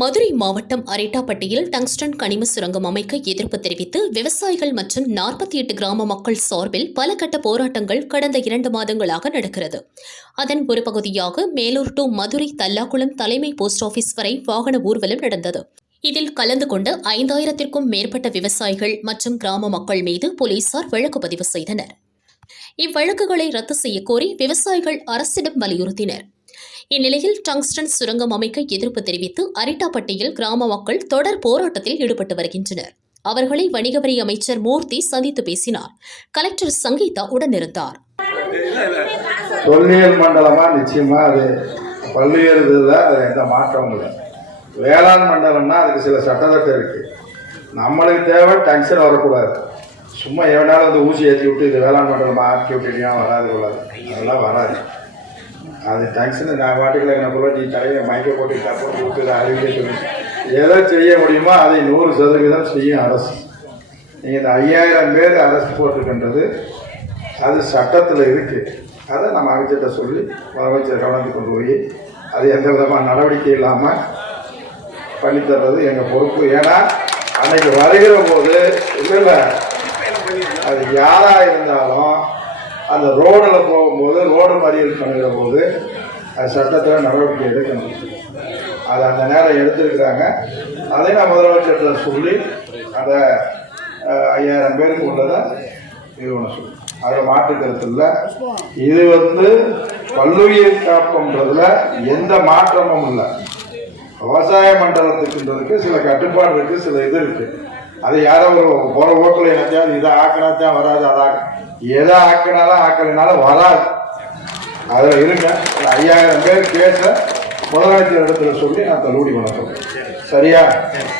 மதுரை மாவட்டம் அரிட்டாப்பட்டியில் டங்ஸ்டன் கனிம சுரங்கம் அமைக்க எதிர்ப்பு தெரிவித்து விவசாயிகள் மற்றும் 48 கிராம மக்கள் சார்பில் பல கட்ட போராட்டங்கள் கடந்த 2 மாதங்களாக நடக்கிறது. அதன் ஒரு பகுதியாக மேலூர் டு மதுரை தல்லாக்குளம் தலைமை போஸ்ட் ஆபீஸ் வரை வாகன ஊர்வலம் நடந்தது. இதில் கலந்து கொண்ட 5000த்திற்கும் மேற்பட்ட விவசாயிகள் மற்றும் கிராம மக்கள் மீது போலீசார் வழக்கு பதிவு செய்தனர். இவ்வழக்குகளை ரத்து செய்யக்கோரி விவசாயிகள் அரசிடம் வலியுறுத்தினர். இந்நிலையில் டங்ஸ்டன் சுரங்கம் அமைக்க எதிர்ப்பு தெரிவித்து அரிட்டாப்பட்டியில் கிராம மக்கள் தொடர் போராட்டத்தில் ஈடுபட்டு வருகின்றனர். அவர்களை வணிக வரி அமைச்சர் மூர்த்தி சந்தித்து பேசினார். கலெக்டர் சங்கீதா உடனிருந்தார். தொல்லியல் மண்டலமா நிச்சயமா அது பல்லுயர்துல எந்த மாற்றமும் இல்லை. வேளாண் மண்டலம்னா அதுக்கு சில சட்டத்திட்டம் இருக்கு. நம்மளுக்கு தேவை டங்ஸ்டன் வரக்கூடாது. சும்மா எவனாலும் வந்து ஊசி ஏற்றி விட்டு இது வேளாண் மண்டலமா ஆக்கி விட்டுனா வராது கொள்ளாது, அதெல்லாம் வராது. அது டங்ஸ்டன் நான் வாட்டிக்கல என்ன போல நீ தலையை மயக்க போட்டு போட்டு விட்டு அறிவிக்க சொல்லி எதை செய்ய முடியுமோ அதை 100% செய்யும் அரசு. நீங்கள் இந்த 5000 பேர் அரசு போட்டிருக்கின்றது அது சட்டத்தில் இருக்குது. அதை நம்ம அமைச்சர்கிட்ட சொல்லி முதலமைச்சர் கவனத்துக்கு கொண்டு போய் அது எந்த விதமான நடவடிக்கை இல்லாமல் பண்ணித்தர்றது எங்கள் பொறுப்பு. ஏன்னா அன்னைக்கு வருகிற போது இல்லை அது யாராக இருந்தாலும் அந்த ரோடில் போகும்போது ரோடு மறியல் பண்ணுகிற போது அது சட்டத்தில் நடவடிக்கை எடுக்கணும். அதை அந்த நேரம் எடுத்துருக்குறாங்க. அதை நான் முதலமைச்சர்கிட்ட சொல்லி அந்த 5000 பேருக்கு உள்ளதை இது ஒன்று சொல்லி அதில் மாற்றுக்கிறது இல்லை. இது பல்லுயிர் காப்புன்றதுல எந்த மாற்றமும் இல்லை. விவசாய மண்டலத்துக்குன்றதுக்கு சில கட்டுப்பாடு இருக்குது, சில இது இருக்குது. அது யாரோ ஒரு போகிற ஓட்டில் என்னத்தையாவது இதை ஆக்கினாத்தான் வராது, எதை ஆக்கினாலும் ஆக்கலைனாலும் வராது. அதில் இருங்க. 5000 பேர் கேஸை முதலமைச்சர் இடத்துல சொல்லி நான் தள்ளுபடி பண்ண சொல்றேன். சரியா?